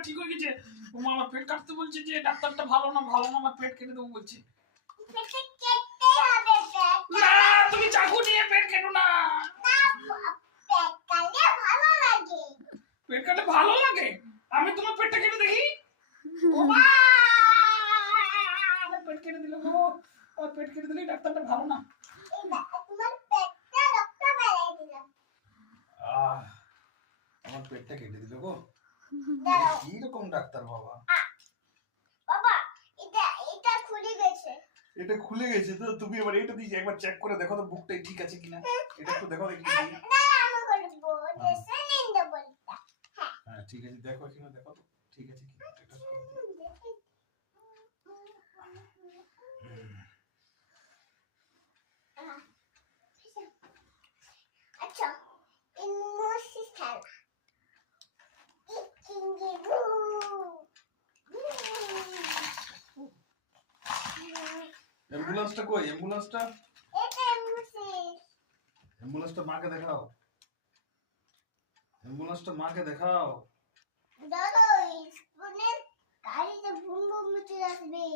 আমার ঠিক হয়ে গেছে। ও মা আমার পেট কাটতে বলছে যে ডাক্তারটা ভালো না আমার পেট কেটে দেবো বলছে। না তুমি চাকু নিয়ে পেট কেটো না। পেট কাটলে ভালো লাগে? আমি তোমার পেটটা কেটে দেখি। ও মা আমার পেট কেটে দিল গো। আমার পেট কেটে দিলে ডাক্তারটা ভালো না। আমার পেটটা কেটে দিল গো। কি রকম ডাক্তার বাবা? বাবা এটা খুলে গেছে। এটা খুলে গেছে তো তুমি এবার এটা দিয়ে একবার চেক করে দেখো তো বুকটা ঠিক আছে কিনা। এটা একটু দেখো দেখি। না আমি করব দেশে নিন্দ বলতা। হ্যাঁ ঠিক আছে দেখো কিনা দেখো তো ঠিক আছে কিনা এটা। আচ্ছা ইমোশন খেলা অ্যাম্বুলেন্সটা কই? অ্যাম্বুলেন্সটা এটা অ্যাম্বুলেন্সটা মাকে দেখাও। অ্যাম্বুলেন্সটা মাকে দেখাও। দাদা স্কুলে গাড়িতে বুম বুম চলে আসবে।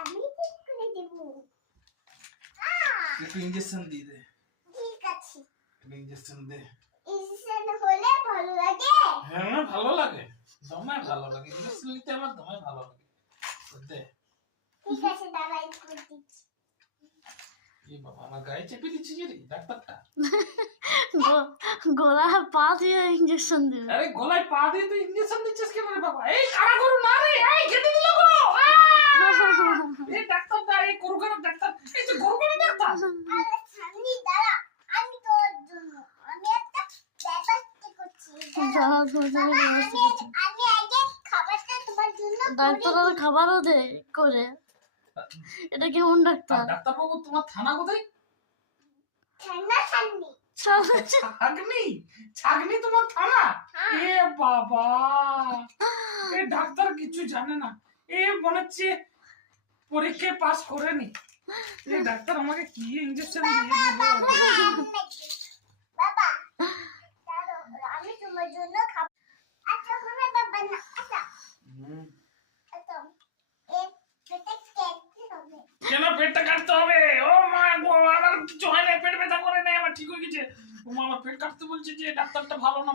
আমি ঠিক করে দেব। একটু ইনজেকশন দিয়ে দে। ঠিক আছে। একটু ইনজেকশন দে। ইনজেকশন হলে ভালো লাগে? হ্যাঁ ভালো লাগে, দমে ভালো লাগে। ইনজেকশন নিতে আমার দমে ভালো লাগে। দে। ঠিক আছে দাদা একটু দিচ্ছি। এই বাবা আমার গায়ে চেপে দিচ্ছি যে রে ডাক্তারটা। গলায় পা দিয়ে ইঞ্জেকশন দিবে। আরে গলায় পা দিয়ে তুই ইনজেকশন দিচ্ছিস কেন রে বাবা? এই কারা করু না রে, এই কেটে দিল গো। এই ডাক্তারটা এই গরুখানার ডাক্তার, এই যে গরুখানার ডাক্তার। আরে সামনে দাঁড়া, আমি তোর জন্য আমি একটা ব্যবস্থা করছি। আমি আগে খাবারটা তোমার জন্য ডাক্তার খাবারও দেয় করে। এটা কেমন ডাক্তার? ডাক্তার বাবু তোমার থানা কোথায়? ঠান্ডা ঠান্ডি ছাগনি, ছাগনি তোমার থানা? এ বাবা, এই ডাক্তার কিছু জানে না। এ মনে হচ্ছে পরীক্ষায় পাস করেনি। এই ডাক্তার আমাকে কি ইনজেকশন দিয়ে দিল। বাবা দাঁড়াও, আমি তোমার জন্য খাবার। আচ্ছা হবে বাবা না আচ্ছা আচ্ছা কেন পেটটা কাটতে হবে? ও মা গো আমার কিছু হয় না, পেট ব্যথা করে নাই, আমার ঠিক হয়ে গেছে। ও মা আমার পেট কাটতে বলছে যে ডাক্তারটা ভালো না।